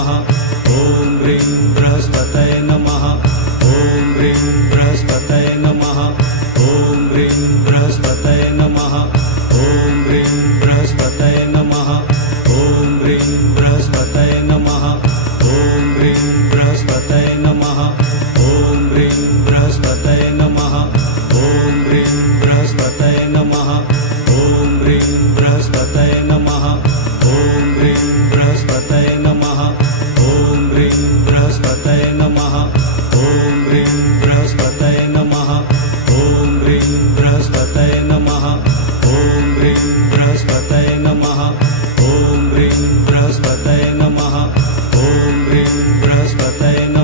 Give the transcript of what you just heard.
ॐ ह्रीं बृहस्पतये नमः। ॐ ह्रीं बृहस्पतये नमः। ॐ ह्रीं बृहस्पतये नमः। ॐ ह्रीं बृहस्पतये नमः। ॐ ह्रीं बृहस्पतये नमः। ॐ ह्रीं बृहस्पतये नमः। ॐ ह्रीं बृहस्पतये नमः। ॐ ह्रीं बृहस्पतये नमः। ॐ ह्रीं बृहस्पतये नमः। ॐ ह्रीं बृहस्पतये नमः। ॐ ह्रीं बृहस्पतये नमः। ॐ ह्रीं बृहस्पतये नमः। ॐ ह्रीं बृहस्पतये नमः। ॐ ह्रीं बृहस्पतये नमः। ॐ ह्रीं बृहस्पतये नमः। ॐ ह्रीं बृहस्पतये नमः।